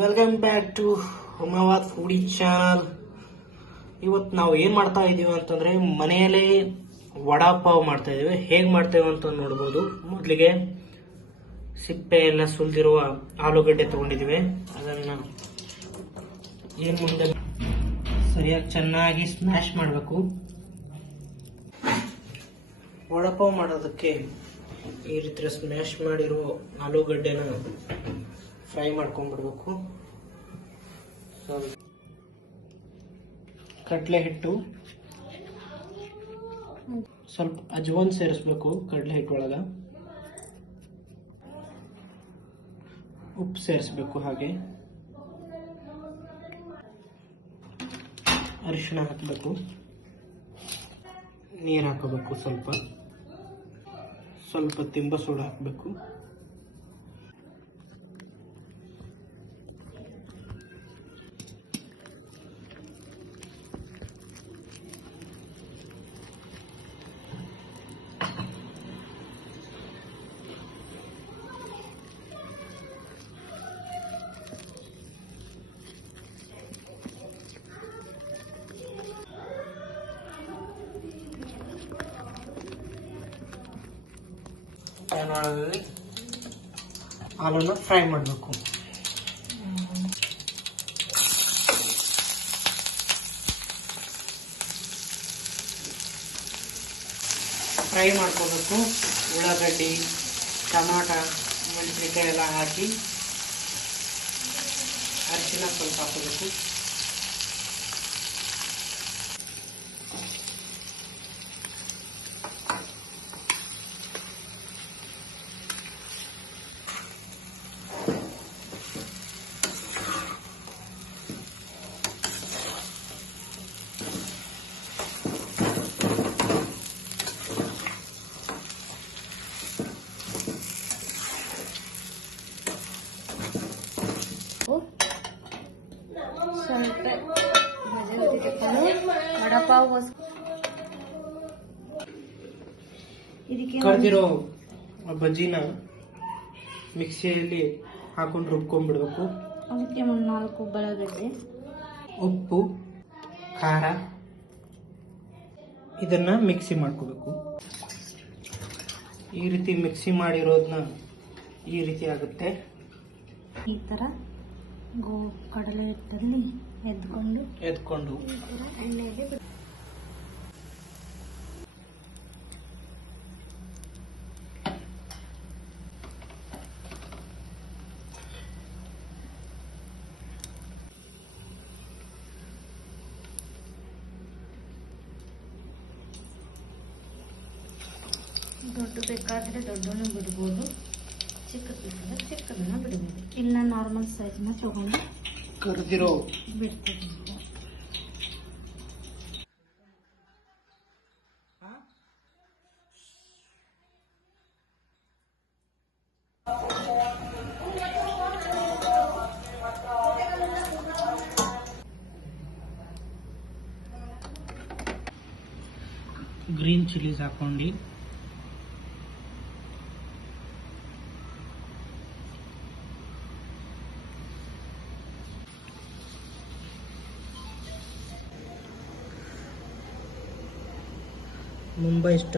Welcome back to Humavat foodie channel. ಇವತ್ತು ನಾವು ಏನು ಮಾಡ್ತಾ ಇದ್ದೀವಿ ಅಂತಂದ್ರೆ ಮನೆಯಲ್ಲೇ ವಡಾಪಾವ್ ಮಾಡ್ತಾ ಇದ್ದೀವಿ. ಹೇಗೆ ಮಾಡ್ತೇವೆ ಅಂತ ನೋಡ್ಬೋದು. ಮೊದಲಿಗೆ ಸಿಪ್ಪೆ ಎಲ್ಲ ಸುಲಿದಿರುವ ಆಲೂಗಡ್ಡೆ ತಗೊಂಡಿದ್ದೀವಿ. ಅದನ್ನು ಏನು ಮುಂದೆ ಸರಿಯಾಗಿ ಚೆನ್ನಾಗಿ ಸ್ಮ್ಯಾಶ್ ಮಾಡಬೇಕು. ವಡಾಪಾವ್ ಮಾಡೋದಕ್ಕೆ ಈ ರೀತಿ ಸ್ಮ್ಯಾಶ್ ಮಾಡಿರೋ ಆಲೂಗಡ್ಡೆನ ಫ್ರೈ ಮಾಡ್ಕೊಂಡ್ಬಿಡ್ಬೇಕು. ಕಡಲೆ ಹಿಟ್ಟು, ಸ್ವಲ್ಪ ಅಜ್ವಾನ್ ಸೇರಿಸ್ಬೇಕು ಕಡಲೆ ಹಿಟ್ಟೊಳಗ, ಉಪ್ಪು ಸೇರಿಸ್ಬೇಕು, ಹಾಗೆ ಅರಿಶಿಣ ಹಾಕಬೇಕು, ನೀರು ಹಾಕಬೇಕು, ಸ್ವಲ್ಪ ಸ್ವಲ್ಪ ತಿಂಬ ಸೋಡಾ ಹಾಕಬೇಕು. ಪ್ಯಾನ್ ಒಳಗೆ ಆಲೂನ ಫ್ರೈ ಮಾಡಬೇಕು. ಫ್ರೈ ಮಾಡ್ಕೋಬೇಕು. ಉಳ್ಳಾಗಡ್ಡಿ, ಟಮಾಟ, ಮೆಣಸಿನಕಾಯಿ ಎಲ್ಲ ಹಾಕಿ ಅರಿಶಿನ ಸ್ವಲ್ಪ ಹಾಕೋಬೇಕು. ಕರ್ದಿರೋ ಬಜ್ಜಿನ ಮಿಕ್ಸಿಯಲ್ಲಿ ಹಾಕೊಂಡು ರುಬ್ಕೊಂಡ್ಬಿಡ್ಬೇಕು. ಅದಕ್ಕೆ ಒಂದು 4 ಬೆಳಗಡ್ಡೆ, ಉಪ್ಪು, ಖಾರ ಇದನ್ನ ಮಿಕ್ಸಿ ಮಾಡ್ಕೋಬೇಕು. ಈ ರೀತಿ ಮಿಕ್ಸಿ ಮಾಡಿರೋದನ್ನ ಈ ರೀತಿ ಆಗುತ್ತೆ. ಈ ಥರ ಕಡಲೆ ಹಿಟ್ಟಲ್ಲಿ ಎದ್ಕೊಂಡು ಎಣ್ಣೆಯಲ್ಲಿ ದೊಡ್ಡ ಬೇಕಾದರೆ ದೊಡ್ಡನ್ನು ಬಿಡ್ಬೋದು, ಚಿಕ್ಕ ಬೇಕಾದರೆ ಚಿಕ್ಕದನ್ನು ಬಿಡ್ಬೋದು. ಇಲ್ಲ ನಾರ್ಮಲ್ ಸೈಜ್ನ ತಗೊಂಡು ಕರ್ದಿರೋ ಬಿಡ್ತೀವಿ. ಗ್ರೀನ್ ಚಿಲ್ಲೀಸ್ ಹಾಕೊಂಡು ಮುಂಬೈ